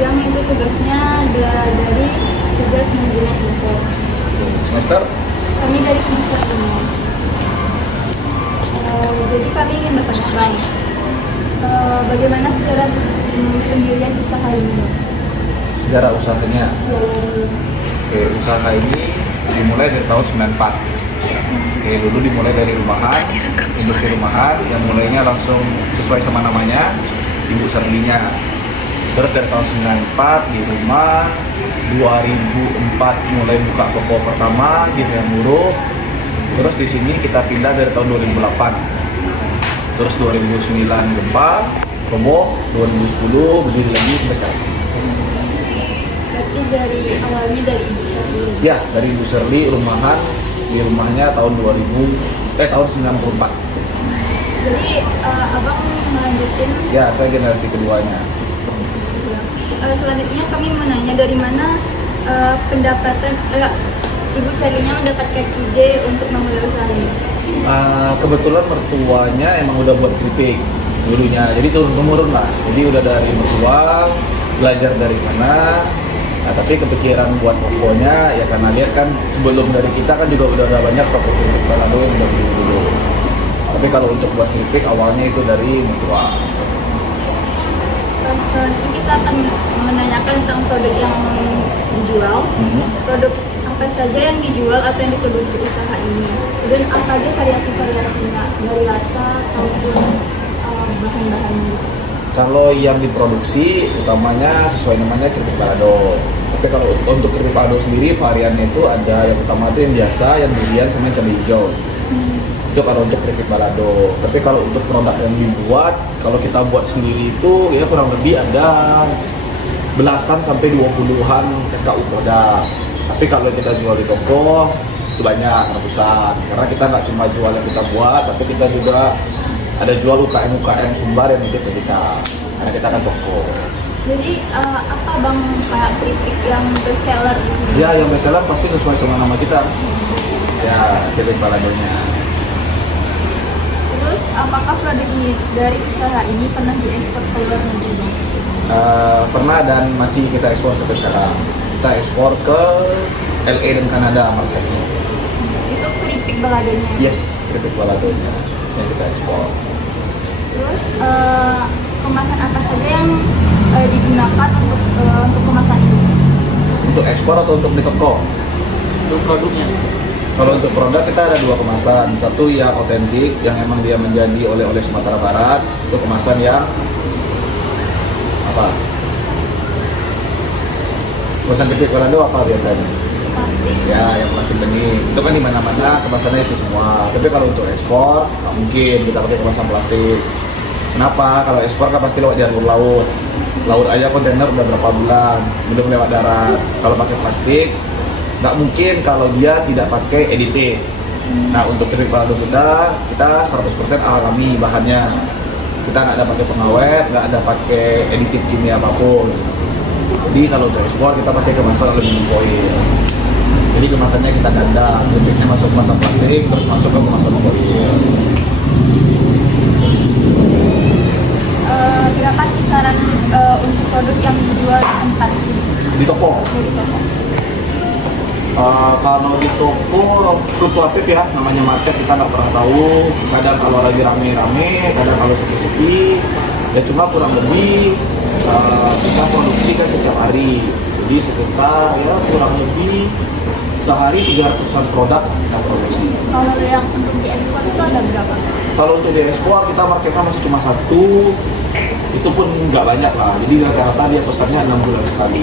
yang itu tugasnya dari tugas manajemen impor. Semester? Kami dari semester ini. Jadi kami ingin bertanya Bang, bagaimana sejarah pendirian usaha ini? Sejarah usahanya. Oke, usaha ini dimulai dari tahun 94. Oke, dulu dimulai dari rumahan, industri rumahan yang mulainya langsung sesuai sama namanya, Ibu Serlinya. Terus dari tahun 94 di rumah, 2004 mulai buka toko pertama di Muruk. Terus di sini kita pindah dari tahun 2008. Terus 2009 gempa, roboh, 2010 berdiri lagi sampai sekarang. Berarti dari awalnya dari Ibu Sherly. Ya, dari Ibu Sherly rumahan, di rumahnya tahun 94. Jadi Abang melanjutin. Ya, saya generasi keduanya. Selanjutnya kami menanya dari mana pendapatan Ibu Sherly-nya mendapatkan ide untuk memulai usaha ini. Kebetulan mertuanya emang udah buat keripik dulunya, jadi turun-temurun lah. Jadi udah dari mertua, belajar dari sana. Nah, tapi kepikiran buat tokonya ya karena lihat kan sebelum dari kita kan juga udah banyak toko keripik balado yang udah dulu. Tapi kalau untuk buat keripik awalnya itu dari mertua. Selanjutnya kita akan menanyakan tentang produk yang dijual. Produk apa saja yang dijual atau yang diproduksi usaha ini, dan apa aja variasi-variasinya dari rasa ataupun bahan-bahannya. Kalau yang diproduksi utamanya sesuai namanya keripik balado. Tapi kalau untuk keripik balado sendiri variannya itu ada yang utama itu yang biasa, yang durian sama yang cabai hijau. Itu kalau untuk keripik balado. Tapi kalau untuk produk yang dibuat, kalau kita buat sendiri itu ya kurang lebih ada belasan sampai 20-an SKU produk. Tapi kalau kita jual di toko itu banyak, ratusan. Karena kita nggak cuma jual yang kita buat, tapi kita juga ada jual UKM Sumbar yang nitip ke kita. Karena kita kan toko. Jadi apa Bang kayak keripik yang bestseller gitu? Ya, yang bestseller pasti sesuai sama nama kita. Ya, keripik baladonya. Terus apakah produk dari usaha ini pernah diekspor ke luar negeri Bang? Pernah dan masih kita ekspor sampai sekarang. Kita ekspor ke LA dan Kanada marketnya. Itu keripik baladonya? Yes, keripik baladonya yang kita ekspor. Terus kemasan apa saja yang digunakan untuk kemasan ini? Untuk ekspor atau untuk di toko? Untuk produknya. Kalau untuk produk kita ada dua kemasan. Satu yang otentik, yang emang dia menjadi oleh-oleh Sumatera Barat. Itu kemasan yang apa? Kemasan keripik balado apa biasanya? Plastik. Ya, yang plastik bening. Itu kan di mana-mana kemasannya itu semua. Tapi kalau untuk ekspor, nggak mungkin kita pakai kemasan plastik. Kenapa? Kalau ekspor kan pasti lewat jalur laut. Laut aja kontainer udah berapa bulan, belum lewat darat. Kalau pakai plastik, nggak mungkin kalau dia tidak pakai aditif. Nah, untuk keripik balado kita 100% alami bahannya. Kita nggak ada pakai pengawet, nggak ada pakai aditif kimia apapun. Jadi kalau untuk ekspor kita pakai kemasan aluminium foil. Jadi kemasannya kita ganda, keripiknya masuk kemasan plastik, terus masuk ke kemasan foil. Berapa kisaran untuk produk yang dijual di tempat ini? Di toko. Dari toko. Kalau di toko fluktuatif ya, namanya market kita nggak pernah tahu. Kadang kalau lagi rame-rame, kadang kalau sepi-sepi. Ya cuma kurang lebih kita produksi kan setiap hari. Jadi sekitar ya kurang lebih sehari 300-an produk kita produksi. Kalau yang untuk diekspor itu ada berapa? Kalau untuk diekspor kita marketnya masih cuma satu, itu pun nggak banyak lah. Jadi rata-rata dia pesannya 6 bulan sekali.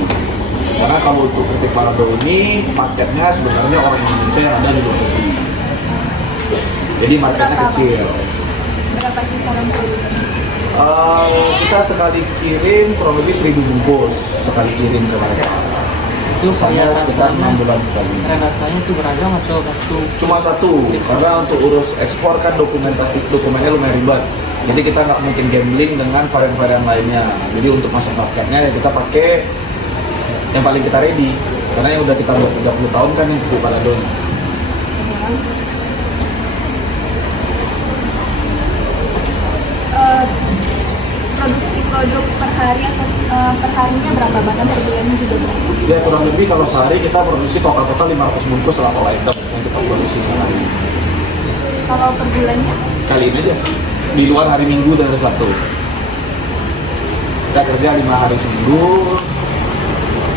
Karena kalau untuk keripik balado ini marketnya sebenarnya orang Indonesia yang ada di luar negeri. Jadi marketnya Berapa, kecil. Berapa kisaran produknya? Kita sekali kirim kurang lebih 1000 bungkus sekali kirim ke mereka. Itu Saya sekitar 6 bulan sekali. rasanya itu beragam atau satu? Cuma satu, karena untuk urus ekspor kan dokumennya lumayan ribet. Jadi kita nggak mungkin gambling dengan varian-varian lainnya. Jadi untuk masuk marketnya ya kita pakai yang paling kita ready. Karena yang udah kita buat 30 tahun kan yang keripik balado. Produksi produk per hari atau perharinya berapa, bahkan per bulannya juga berapa? Ya kurang lebih kalau sehari kita produksi total 500 bungkus lah all item yang kita produksi sehari. Kalau per bulannya? Kali ini aja di luar hari Minggu dan hari Sabtu. Kita kerja 5 hari seminggu.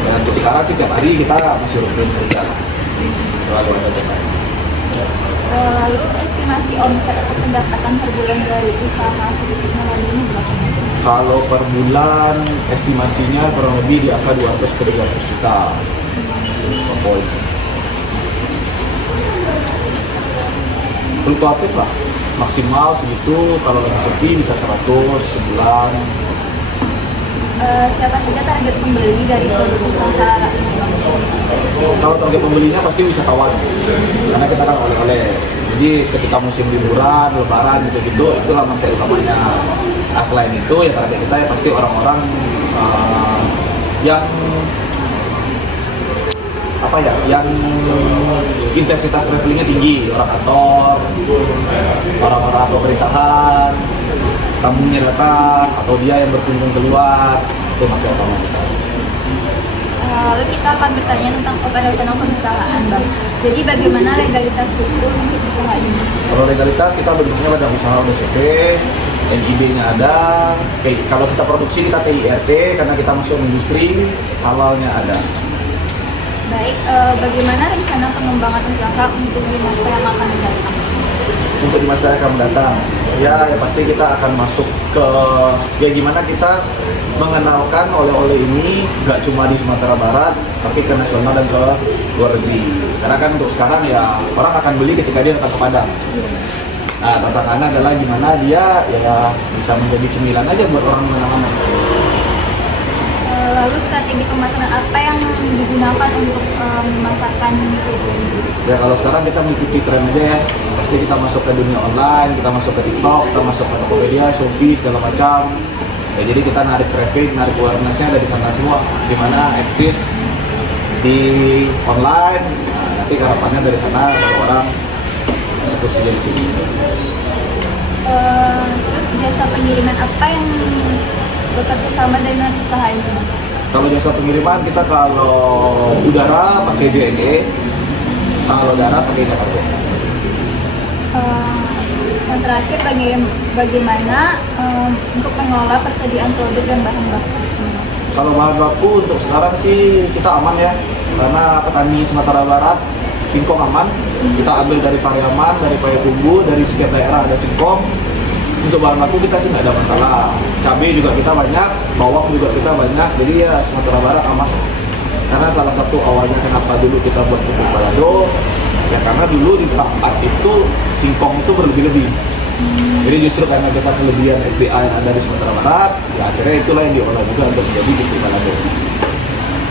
Dan untuk sekarang sih tiap hari kita masih rutin kerja. Selalu ada deadline. Lalu estimasi omset atau pendapatan per bulan dari usaha melalui ini berapa? Kalau per bulan estimasinya kurang lebih di angka 200 ke 300 juta per poin. Fluktuatif lah, maksimal segitu, kalau lagi sepi bisa 100 sebulan. Siapa saja target pembeli dari produk usaha? Kalau target pembelinya pasti wisatawan, karena kita kan oleh-oleh. Jadi ketika musim liburan, lebaran gitu-gitu, itulah manfaat utamanya. Nah, selain itu ya target kita ya pasti orang-orang yang apa ya, yang intensitas travelingnya tinggi, orang kantor, orang-orang pemerintahan, tamunya datang, atau dia yang berkunjung keluar, itu manfaat utama kita. Lalu kita akan bertanya tentang operasional perusahaan, Bang. Jadi bagaimana legalitas hukum untuk usaha ini? Kalau legalitas kita bentuknya pada usaha ODCP, NIB-nya ada. Kalau kita produksi kita TIRT karena kita masuk industri, halalnya ada. Baik, bagaimana rencana pengembangan usaha untuk di masa yang akan datang? Untuk di masa yang akan mendatang, ya pasti kita akan masuk ke ya gimana kita mengenalkan oleh-oleh ini gak cuma di Sumatera Barat, tapi ke nasional dan ke luar negeri. Karena kan untuk sekarang ya orang akan beli ketika dia datang ke Padang. Nah, tantangannya adalah gimana dia ya bisa menjadi cemilan aja buat orang di mana-mana. Lalu strategi pemasaran apa yang digunakan untuk memasarkan Ya kalau sekarang kita mengikuti tren aja ya. Pasti kita masuk ke dunia online, kita masuk ke TikTok, kita masuk ke Tokopedia, Shopee, segala macam. Ya, jadi kita narik traffic, narik awareness-nya ada di sana semua. Dimana eksis di online, nah, nanti harapannya dari sana orang eksekusi di sini. terus jasa pengiriman apa yang bekerja sama dengan usaha ini? Kalau jasa pengiriman kita kalau udara pakai JNE, kalau darat pakai Jakarta. Yang terakhir bagaimana untuk mengelola persediaan produk dan bahan baku? Kalau bahan baku untuk sekarang sih kita aman ya, karena petani Sumatera Barat singkong aman. Kita ambil dari Pariaman, dari Payakumbuh, dari setiap daerah ada singkong. Untuk bahan baku kita sih nggak ada masalah. Cabai juga kita banyak, bawang juga kita banyak. Jadi ya Sumatera Barat aman. Karena salah satu awalnya kenapa dulu kita buat pupuk balado, ya karena dulu di saat itu singkong itu berlebih-lebih. Jadi justru karena kita kelebihan SDA yang ada di Sumatera Barat, ya akhirnya itulah yang diolah juga untuk menjadi pupuk balado.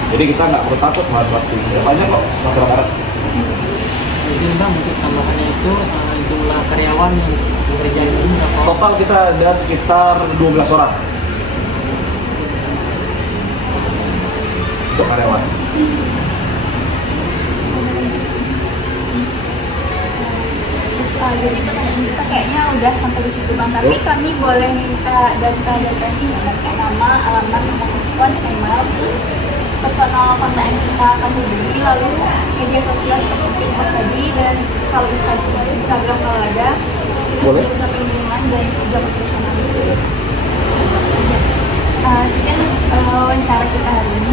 Jadi kita nggak perlu takut bahan baku. Ya banyak kok Sumatera Barat. Jadi Bang, untuk tambahannya itu jumlah karyawan yang bekerja di sini berapa? Total kita ada sekitar 12 orang untuk karyawan. Jadi pertanyaan kita kayaknya udah sampai di situ, Bang. Tapi kami boleh minta data-data ini, kayak nama, alamat, nomor telepon, email, personal kontak yang kita akan hubungi, lalu media sosial seperti TikTok tadi, dan kalau Instagram kalau ada, Boleh. terus jasa pengiriman dan jam operasional itu. Sekian wawancara kita hari ini.